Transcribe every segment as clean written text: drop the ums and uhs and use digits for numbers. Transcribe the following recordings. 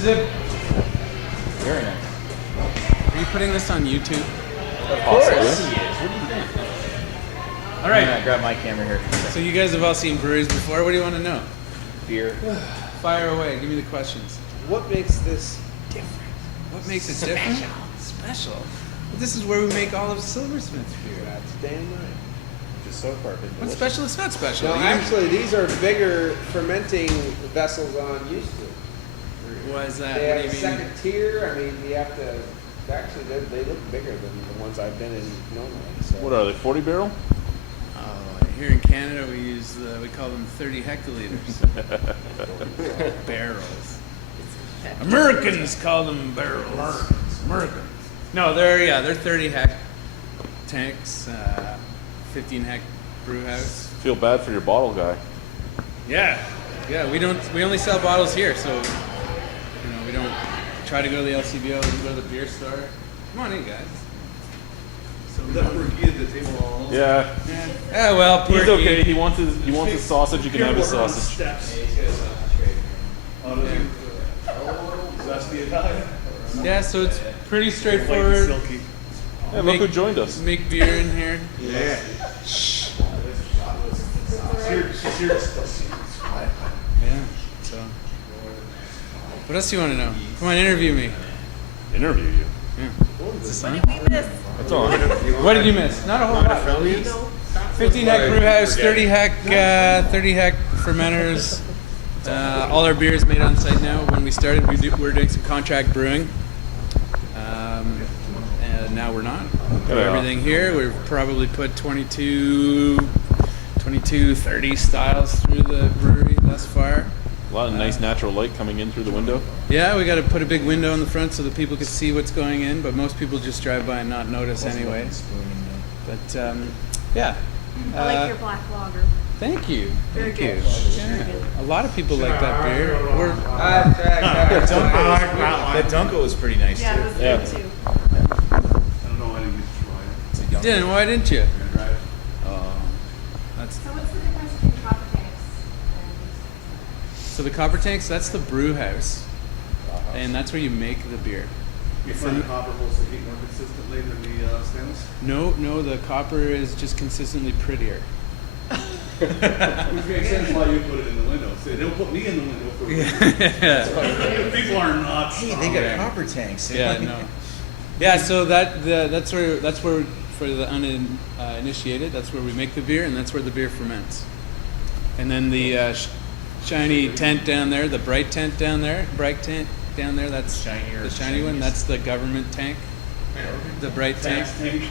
is it. Very nice. Are you putting this on YouTube? Of course he is. Possibly. What do you think? All right. I'm gonna grab my camera here. So you guys have all seen breweries before. What do you want to know? Beer. Fire away. Give me the questions. What makes this different? What makes it different? Special. Well, this is where we make all of Silversmith's beer. That's damn right. Just so far been What's delicious. special? It's not special. No, You- actually, these are bigger fermenting vessels on used to. Why is that? They What have do a you mean? second tier. I mean, you have to. Actually, they look bigger than the ones I've been in normally. So. What are they, 40 barrel? Oh, here in Canada we call them 30 hectoliters. Barrels. Americans call them barrels. Americans. No, they're 30 hec tanks, 15 hec brew house. Feel bad for your bottle guy. Yeah, we only sell bottles here, so we don't try to go to the LCBO, we can go to the beer store. Come on in, guys. So we don't- Yeah, Yeah, well, he's Porky. okay. He wants his sausage. You can have his sausage. Yeah, so it's pretty straightforward. Hey, look who joined us. Make beer in here. Yeah. Yeah. So, what else do you want to know? Come on, interview me. Interview you. Yeah. Is this on? That's on. What did you miss? Not a whole lot. 15 hec brew house, 30 hec fermenters. All our beer is made on site now. When we started, we're doing some contract brewing. And now we're not. We have everything here. We've probably put 22, 30 styles through the brewery thus far. A lot of nice natural light coming in through the window. Yeah, we got to put a big window in the front so that people can see what's going in, but most people just drive by and not notice anyway. But yeah. I like your black lager. Thank you. Very Thank you. good. Yeah. A lot of people like that beer. That Dunko was pretty nice Yeah, too. it was Yeah. good too. You didn't? Why didn't you? That's So what's the difference between copper tanks so the copper tanks. That's the brew house, and that's where you make the beer. You find the copper holds the heat more consistently than the stainless? No, the copper is just consistently prettier. Which makes sense why you put it in the window. See, they don't put me in the window for people are nuts. Hey, they got copper tanks. Yeah, no. Yeah, so that's where for the uninitiated, that's where we make the beer, and that's where the beer ferments. And then the shiny tent down there, the bright tent down there, that's Shinier, the shiny one. That's the government tank. The bright tank.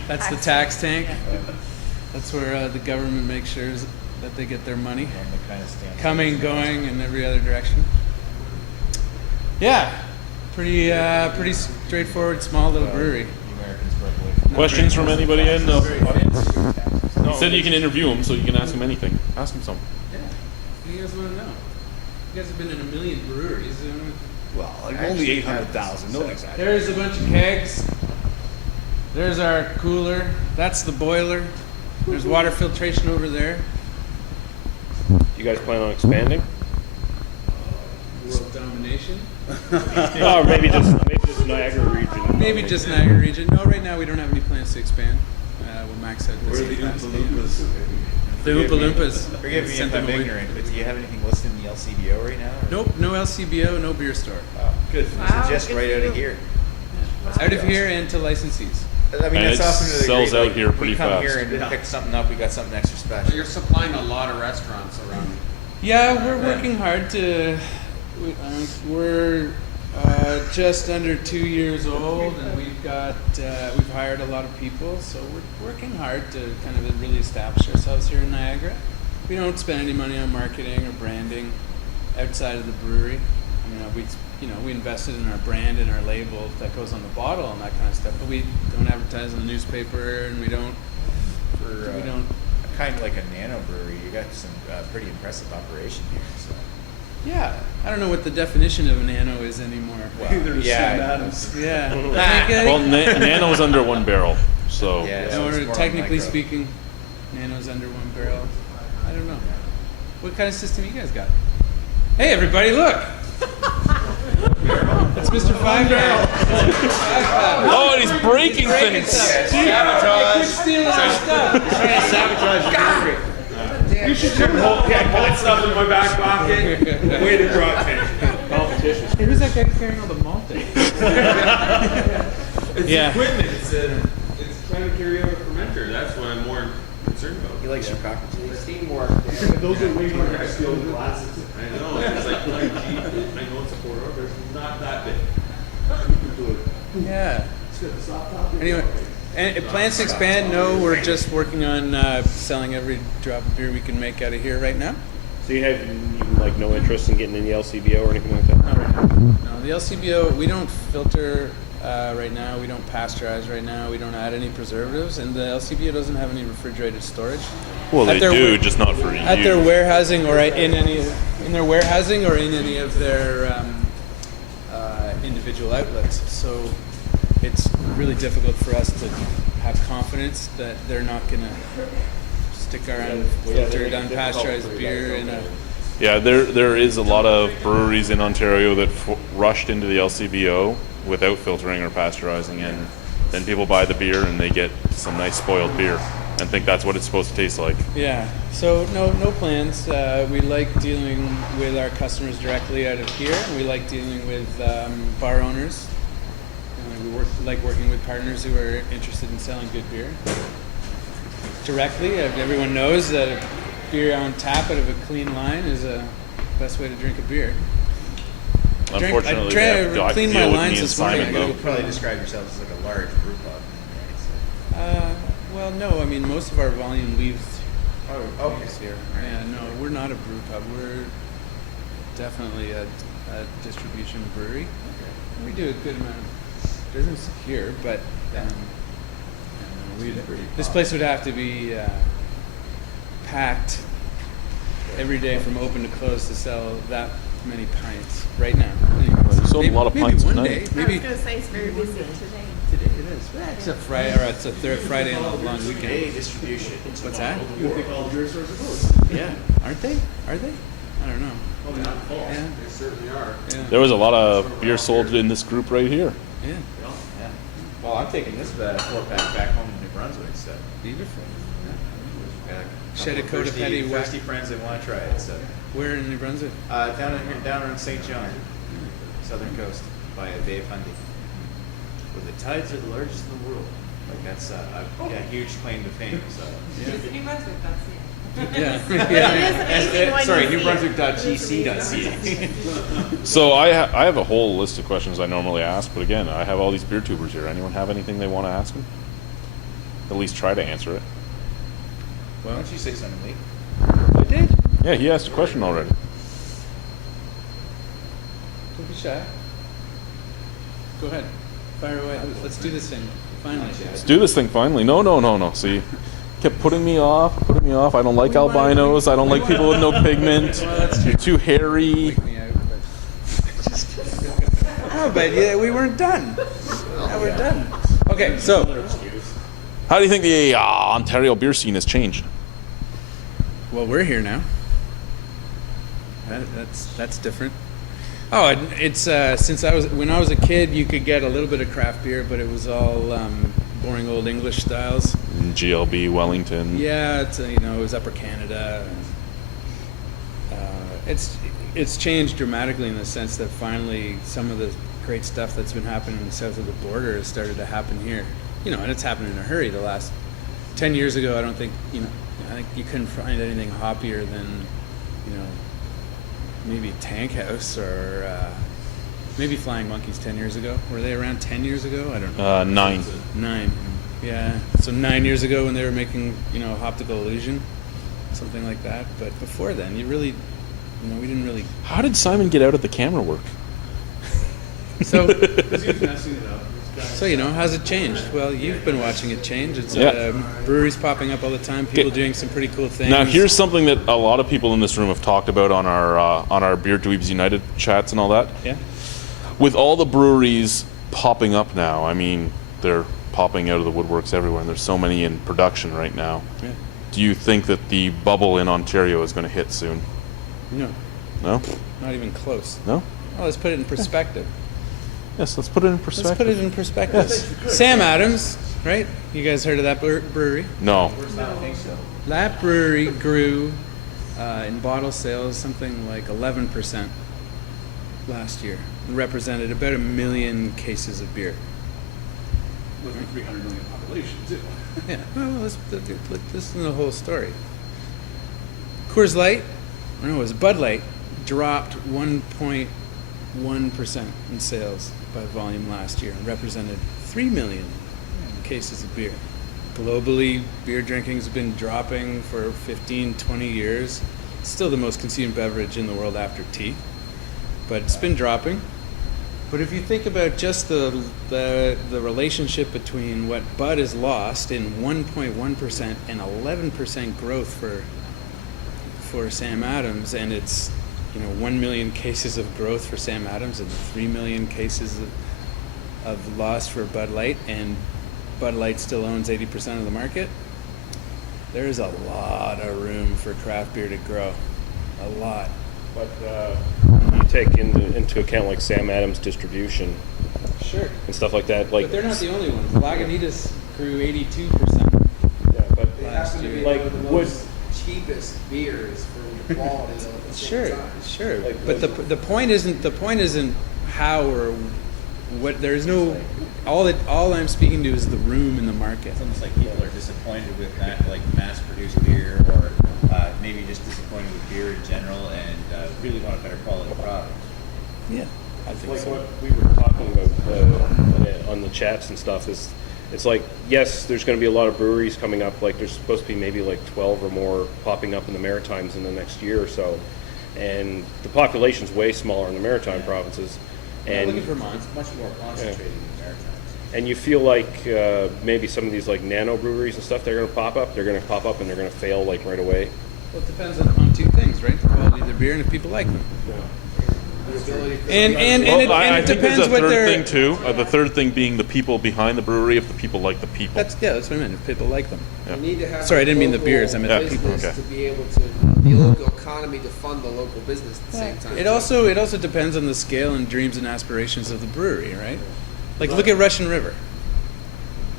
That's the tax tank. That's where the government makes sure that they get their money. And the kind of stamp. Coming, going, in every other direction. Yeah, pretty straightforward, small little brewery. The Americans broke away from Questions from anybody in the audience? No. He said you can interview him, so you can ask him anything. Ask him something. Yeah. What do you guys want to know? You guys have been in a million breweries. Well, like only 800,000. No exaggeration. There's a bunch of kegs. There's our cooler. That's the boiler. There's water filtration over there. You guys plan on expanding? World domination. Or maybe just Niagara region. Maybe just Niagara region. No, right now we don't have any plans to expand. We'll max out this Where are the capacity. Oompa Loompas? The Oompa Loompas. Forgive me Sent if I'm them away. ignorant, but do you have anything listed in the LCBO right now? or- Nope, no LCBO, no beer store. Oh, good. Wow, So just good right for out of you. here. Out of here and to licensees. I mean, And that's it awesome. To the sells degree, out like, here pretty we come fast. here and pick something up. We got something extra special. You're supplying a lot of restaurants around. Yeah, we're working hard to. We're just under 2 years old, and we've hired a lot of people, so we're working hard to kind of really establish ourselves here in Niagara. We don't spend any money on marketing or branding outside of the brewery. We invested in our brand and our label that goes on the bottle and that kind of stuff, but we don't advertise in the newspaper, and we don't. Kind of like a nano brewery. You got some pretty impressive operation here. So. Yeah, I don't know what the definition of a nano is anymore. Well, There's yeah, Sam Adams. Yeah. Well, Nano's under 1 barrel, so Yeah. No, it's more technically micro. speaking, Nano's under 1 barrel. I don't know. What kind of system you guys got? Hey, everybody, look! It's Mr. Five Barrel. Oh, and he's breaking things. Quit stealing our stuff. Trying to sabotage the brewery. You should check the whole can. Put stuff in my back pocket. Way to drop it. Hey, who's that guy carrying all the malt? It's Yeah. equipment. It's trying to carry out a fermenter. That's what I'm more concerned about. He likes your cockatoos. Teamwork. Yeah. Those are way more steal the glasses. I know. It's like I know it's a 4-door, but it's not that big. Yeah. Anyway, and plans to expand? No, we're just working on selling every drop of beer we can make out of here right now. So you have like no interest in getting in the LCBO or anything like that? Not right now. No, the LCBO, we don't filter right now. We don't pasteurize right now. We don't add any preservatives, and the LCBO doesn't have any refrigerated storage. Well, At they their do, wa- just not for you. At their warehousing or in their warehousing or in any of their individual outlets. So it's really difficult for us to have confidence that they're not going to stick our unfiltered, unpasteurized beer in a. Yeah, there is a lot of breweries in Ontario that rushed into the LCBO without filtering or pasteurizing, and then people buy the beer and they get some nice spoiled beer and think that's what it's supposed to taste like. Yeah. So no plans. We like dealing with our customers directly out of here. We like dealing with bar owners. We like working with partners who are interested in selling good beer directly. Everyone knows that a beer on tap out of a clean line is the best way to drink a beer. Unfortunately, I they have to cleaned deal my with lines me and this morning. Simon, I though. You probably describe yourselves as like a large brew pub, right? Well, no. I mean, most of our volume leaves Okay. here. Yeah, no, we're not a brew pub. We're definitely a distribution brewery. We do a good amount of business here, but this place would have to be packed every day from open to close to sell that many pints right now. Anyways, You sold a lot of pints one tonight. day. I was Maybe going to say it's very busy today. today it is. It's a Friday, or it's a third Friday on a long Hey, weekend. distribution. What's that? You think all the beer stores are closed? Yeah, aren't they? Are they? I don't know. Probably not full. Yeah, They certainly are. yeah, There was a lot of beer sold in this group right here. yeah. Yeah. Well, I'm taking this 4-pack back home to New Brunswick, so. Beautiful. Got a Shed a couple coat of thirsty- petty wet. thirsty friends that want to try it, so. Where in New Brunswick? Down around St. John, southern coast, by Bay of Fundy. Where the tides are the largest in the world. Like that's a huge claim to fame. So. Visit New Brunswick, that's it. Yeah. It is amazing when Sorry, you see it. newbrunswick.gc.ca. So I have a whole list of questions I normally ask, but again, I have all these beer tubers here. Anyone have anything they want to ask him? At least try to answer it. Why don't you say something, Lee? I did. Yeah, he asked a question already. Don't be shy. Go ahead. Fire away. Let's do this thing. Finally. Let's do this thing finally. No. See, kept putting me off. I don't like albinos. I don't like people with no pigment. Well, that's true. You're too hairy. Wake me out, but... Oh, but yeah, we weren't done. Now we're done. Okay, so How do you think the Ontario beer scene has changed? well, we're here now. That's different. Oh, it's since when I was a kid, you could get a little bit of craft beer, but it was all boring old English styles. GLB, Wellington. Yeah, it was Upper Canada. It's changed dramatically in the sense that finally some of the great stuff that's been happening south of the border has started to happen here. And it's happened in a hurry. The last 10 years ago, I don't think I think you couldn't find anything hoppier than maybe Tank House or maybe Flying Monkeys 10 years ago. Were they around 10 years ago? I don't know. 9. 9. Yeah. So 9 years ago when they were making, Optical Illusion, something like that. But before then, we didn't really. How did Simon get out of the camera work? So, Because he's messing it up. how's it changed? Well, you've been watching it change. It's Yeah. breweries popping up all the time. People doing some pretty cool things. Now, here's something that a lot of people in this room have talked about on our Beer Dweebs United chats and all that. Yeah. With all the breweries popping up now, I mean, they're popping out of the woodworks everywhere, and there's so many in production right now. Yeah. Do you think that the bubble in Ontario is going to hit soon? No, No? not even close. No? Well, let's put it in perspective. Yes, let's put it in Let's perspective. put it in perspective. Sam Adams, right? You guys heard of that brewery? No. I don't think so. That brewery grew in bottle sales something like 11% last year, and represented about 1 million cases of beer. With a 300 million population, too. Yeah, well, this is the whole story. Coors Light, no, it was Bud Light, dropped 1.1% in sales by volume last year and represented 3 million cases of beer. Globally, beer drinking has been dropping for 15, 20 years. It's still the most consumed beverage in the world after tea, but it's been dropping. But if you think about just the relationship between what Bud has lost in 1.1% and 11% growth for Sam Adams, and it's 1 million cases of growth for Sam Adams and 3 million cases of loss for Bud Light, and Bud Light still owns 80% of the market, there's a lot of room for craft beer to grow. A lot. But you take into account like Sam Adams distribution Sure. and stuff like that. Like, But they're not the only ones. Lagunitas grew 82%. yeah, but They happen to be Like, one of the would- most cheapest beers for quality though at the same Sure, time. sure. Like, But the point isn't how or what. There's no. All I'm speaking to is the room in the market. It's almost like people are disappointed with that, like mass-produced beer, or maybe just disappointed with beer in general, and really want a better quality product. Yeah, I think like so. what we were talking about on the chats and stuff is, it's like, yes, there's going to be a lot of breweries coming up. Like there's supposed to be maybe like 12 or more popping up in the Maritimes in the next year or so, and the population's way smaller in the Maritime provinces. Look at And Vermont. It's much more concentrated in the Maritimes. and you feel like maybe some of these like nano breweries and stuff, they're going to pop up. They're going to pop up and they're going to fail like right away. Well, it depends on two things, right? The quality of the beer and if people like them. The ability for And I it think there's depends a what third they're. thing too. The third thing being the people behind the brewery. If the people like the people. That's what I meant. If people like them. Yeah. You need to have Sorry, I a didn't mean the local beers, I meant the people. business Okay. to be able to the local economy to fund the local business at the same time. It also depends on the scale and dreams and aspirations of the brewery, right? Like look at Russian River,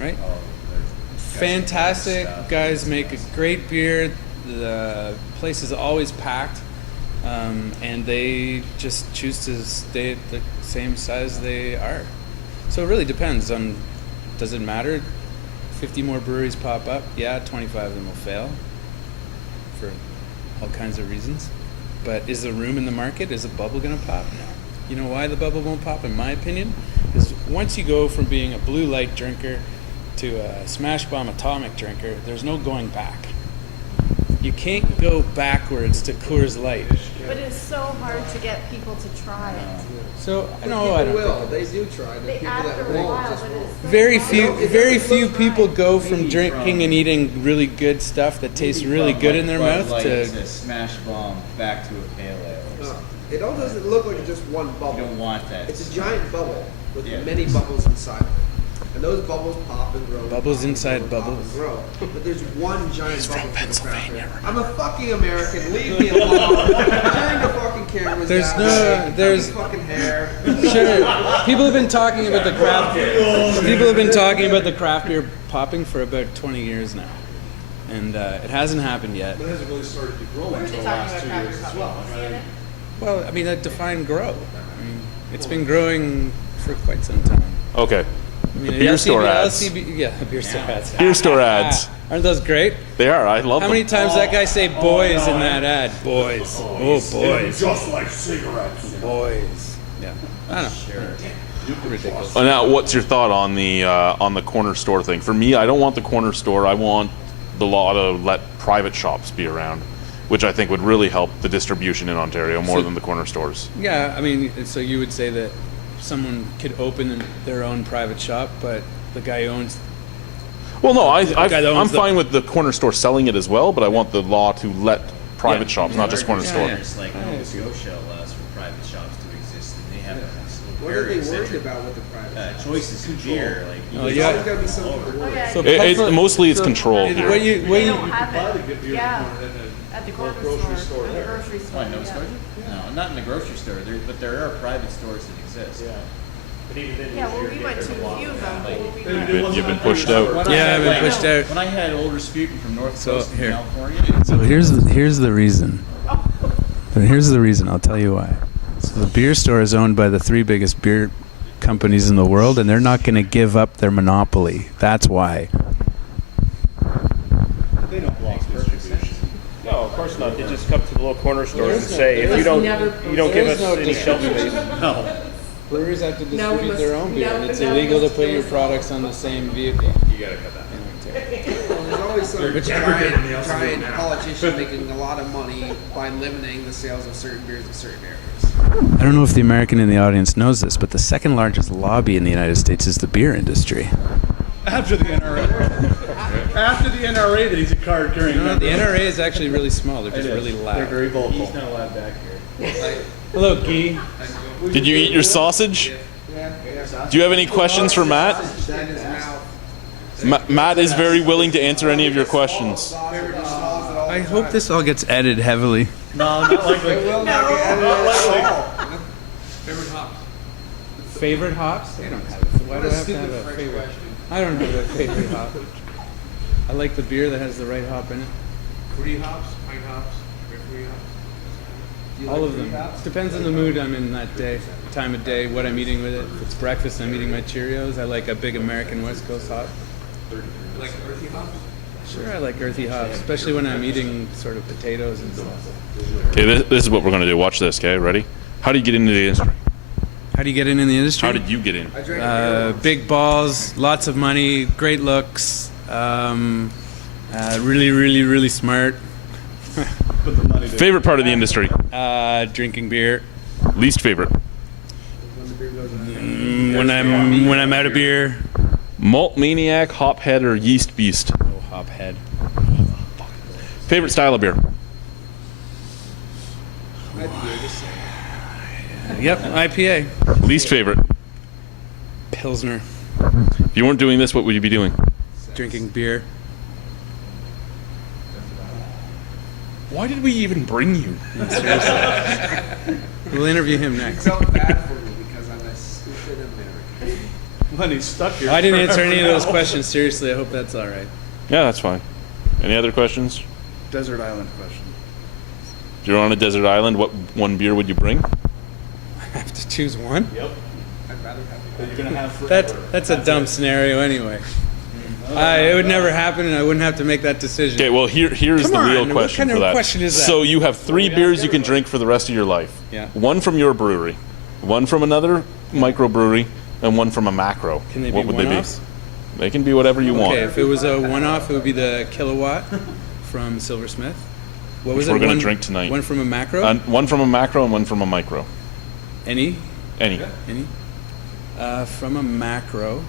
right? Oh, Fantastic guys make a great beer. The place is always packed, and they just choose to stay at the same size they are. So it really depends on. Does it matter? 50 more breweries pop up. Yeah, 25 of them will fail for all kinds of reasons. But is there room in the market? Is a bubble going to pop? No. You know why the bubble won't pop, in my opinion? Is once you go from being a blue light drinker to a smash bomb atomic drinker, there's no going back. You can't go backwards to Coors Light. But it's so hard to get people to try it. So But no, I people don't. will. They do try. The They people after that a won't while, just but won't. it's so Very hard. few, It very doesn't few look people right. go from Maybe drinking from- and eating really good stuff that tastes really good in their Bud mouth Light to. to smash bomb back to a pale ale. Or something. It all doesn't look like just one You bubble. don't want that. It's a giant bubble with Yeah. many bubbles inside of it. And those bubbles pop and grow. Bubbles pop and inside grow, pop bubbles. and grow. But there's one giant bubble for the craft beer. I'm a fucking American. Leave me alone. Turn the fucking cameras There's down. no- Cut there's- the fucking hair. Sure, people have been talking about the craft. People have been talking about the craft beer popping for about 20 years now, and it hasn't happened yet. But it hasn't really started to grow Where are until they the talking last about 2 craft years beer as well. popping? CNN? Well, I mean, that define grow. I mean, it's been growing for quite some time. Okay. I mean, The beer store ads. yeah, the beer store ads. Beer store ads. Aren't those great? They are. I love How them. many times that guy say "boys" in that ad? Boys. Oh, boys. Just like cigarettes. Boys. Yeah. I don't know. Sure. Ridiculous. Oh, now, what's your thought on the corner store thing? For me, I don't want the corner store. I want the law to let private shops be around, which I think would really help the distribution in Ontario more than the corner stores. Yeah, I mean, so you would say that someone could open their own private shop, but the guy who owns. Well, no, guy that I'm owns the- fine with the corner store selling it as well, but I want the law to let private Yeah. shops, not just corner Yeah, store. yeah. It's like Nova Scotia allows for private shops to exist, and they have What are very they worried eccentric about with the private? choices in beer. Like Oh, There's yeah. always got to be something to worry. Okay. So Mostly it's so- control What here. you They don't have Buy the it. good beer Yeah. and At the corner grocery store. store At there. the grocery store. Oh, in Nova yeah. Scotia? No, not in the grocery store. But there are private stores that exist. Yeah. But even then, Yeah, well, we went to a few of them. but we You've been pushed out. When I Yeah, had, I've been pushed out. When I had old Rasputin from North So, Coast of here. California. So here's the reason. But here's the reason. I'll tell you why. So the beer store is owned by the 3 biggest beer companies in the world, and they're not going to give up their monopoly. That's why. They don't block distribution. no, of course not. They just come to the little corner stores and say, if you don't give us any shelf space. No. Breweries have to No, we distribute their must- own beer, no, and it's no, illegal to must put your close products on the same vehicle. You gotta cut that. Well, there's always some But you never get in the LCBO giant now. politician making a lot of money by limiting the sales of certain beers in certain areas. I don't know if the American in the audience knows this, but the second largest lobby in the United States is the beer industry. After the NRA. After the NRA, that he's a card carrying No, member. the NRA is actually really small. They're just It is. really loud. They're very vocal. He's not allowed back here. Hello, Guy. Did you eat your sausage? Yeah, yeah. Do you have any questions for Matt? That is mouth. Matt is very willing to answer any of your questions. I hope this all gets edited heavily. No, not likely. It will not get edited at all. Favorite hops? They don't have it. Why do I have to have a favorite? I don't have a favorite hop. I like the beer that has the right hop in it. Fruity hops, pine hops, grapefruit hops. All of them. Depends on the mood I'm in that day, time of day, what I'm eating with it. If it's breakfast, I'm eating my Cheerios. I like a big American West Coast hop. Like earthy hops? Sure, I like earthy hops, especially when I'm eating sort of potatoes and stuff. Okay, this is what we're going to do. Watch this, okay? Ready? How do you get into the industry? How do you get in the industry? How did you get in? I drank a beer Big balls, lots of money, great looks, really, really, really smart. Put the money to Favorite part of the industry? Drinking beer. Least favorite? When I'm out of beer. Malt maniac, hop head, or yeast beast? Oh, hop head. Favorite style of beer? Yep, IPA. Least favorite? Pilsner. If you weren't doing this, what would you be doing? Drinking beer. Why did we even bring you? We'll interview him next. I felt bad for you because I'm a stupid American. when he's stuck here. I didn't answer any of those questions. Seriously, I hope that's all right. Yeah, that's fine. Any other questions? Desert island question. If you're on a desert island, what one beer would you bring? I have to choose one? Yep. I'd rather have That you're gonna have forever. That's a dumb scenario anyway. It would never happen, and I wouldn't have to make that decision. Okay, well here's Come the real on, what question kind of for that. question is that? So you have 3 beers you can drink for the rest of your life. Yeah. One from your brewery, one from another microbrewery, and one from a macro. Can they what be would they one-offs? be? They can be whatever you want. Okay, if it was a one-off, it would be the Kilowatt from Silversmith. What was Which it? we're gonna One- drink tonight. One from a macro? One from a macro and one from a micro. Any? Any. Any? From a macro.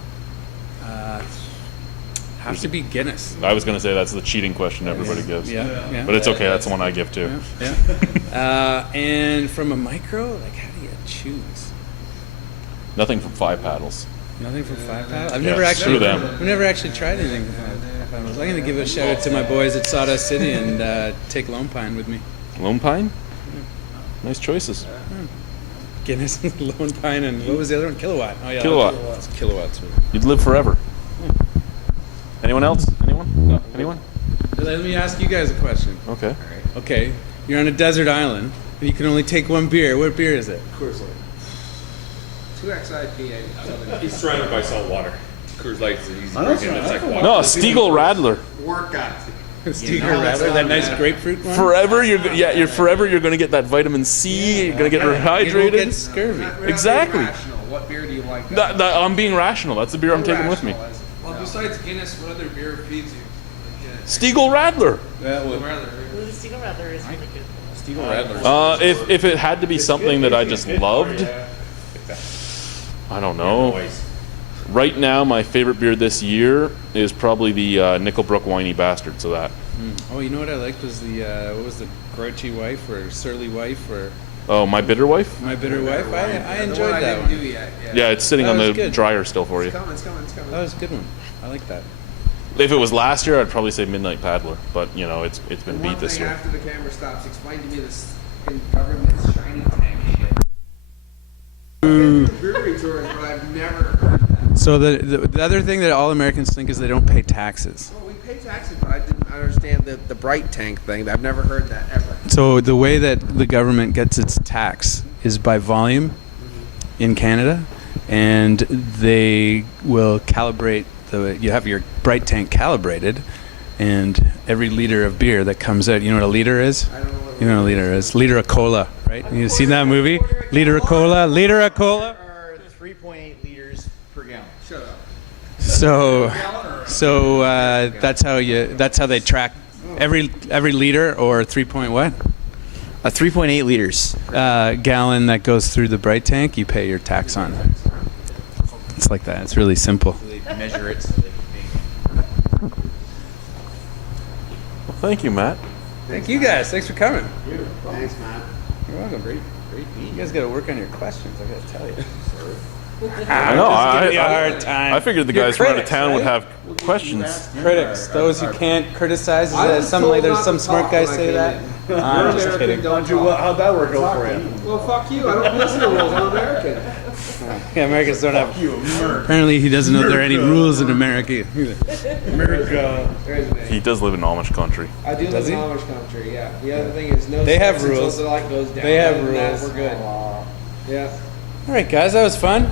Have to be Guinness. I was going to say that's the cheating question everybody gives. Yeah. But it's okay, that's the one I give too. Yeah. And from a micro, like how do you choose? Nothing from 5 paddles. Nothing from 5 paddles. Screw them. I've never actually tried anything from 5 paddles. I'm gonna give a shout out to my boys at Sawdust City and take Lone Pine with me. Lone Pine? Nice choices. Guinness, Lone Pine, and what was the other one? Kilowatt. Oh yeah, Kilowatt. It's Kilowatts. You'd live forever. Anyone else? Anyone? No. Anyone? Let me ask you guys a question. Okay. Okay, you're on a desert island and you can only take one beer. What beer is it? 2X IPA. He's surrounded by salt water. Coors Light's an easy drink, and it's like water. No, a Stiegel Radler. Work on it. Stiegler Radler, that nice grapefruit one. Forever, you're going to get that vitamin C. You're going to get You won't get rehydrated. scurvy. Not Exactly. rational. What beer do you like? I'm being rational. That's the beer I'm taking with me. Well, Besides Guinness, what other beer feeds you? Stiegel Radler. The Steel Rather is really good. If it had to be something that I just loved, I don't know. Right now, my favorite beer this year is probably the Nickelbrook Whiny Bastard. So that. Oh, you know what I liked was the what was the grouchy wife or surly wife or Oh, My Bitter Wife. my bitter wife. I The enjoyed one I that didn't do one. yet. Yeah, it's sitting That on was the good. dryer still for you. It's coming. That was a good one. I like that. if it was last year, I'd probably say Midnight Paddler, but you know, it's been One beat this thing year. after the camera stops, explain to me this government shiny tank shit. I've been to brewery tours, but I've never heard that. So the other thing that all Americans think is they don't pay taxes. Well, we pay taxes, but I didn't understand the bright tank thing. I've never heard that ever. So the way that the government gets its tax is by volume in Canada, and they will calibrate you have your bright tank calibrated, and every liter of beer that comes out, you know what a liter is? I don't know what You know what a liter is? Liter of cola, right? You seen that movie? Liter of cola, liter of cola. Are 3.8 liters per gallon. Shut up. So that's how they track every liter or 3 point what? 3.8 liters. Gallon that goes through the bright tank, you pay your tax on. It's like that. It's really simple. They measure it so they can make Well, thank you, Matt. Thank you guys. Thanks for coming. Thanks, man. You're welcome. Great beat. You guys got to work on your questions. I got to tell you. I know. Just giving you a hard time. I figured the You're guys from out of critics, town would right? have questions. Critics, those who can't criticize. Is I that was something like told there's not some to smart talk guys when I say came that? in. I'm You're just American, kidding. don't talk. How'd that work out for you? Well, fuck you. I don't listen to rules. I'm American. Yeah, Americans don't have. Apparently, he doesn't know there are any rules in America. There's an He does live in Amish country. I do live Does in he? Amish country, yeah. The other thing is no They have sex until rules. the light goes down. They have Other than that, rules. we're good. Yeah. All right, guys, that was fun.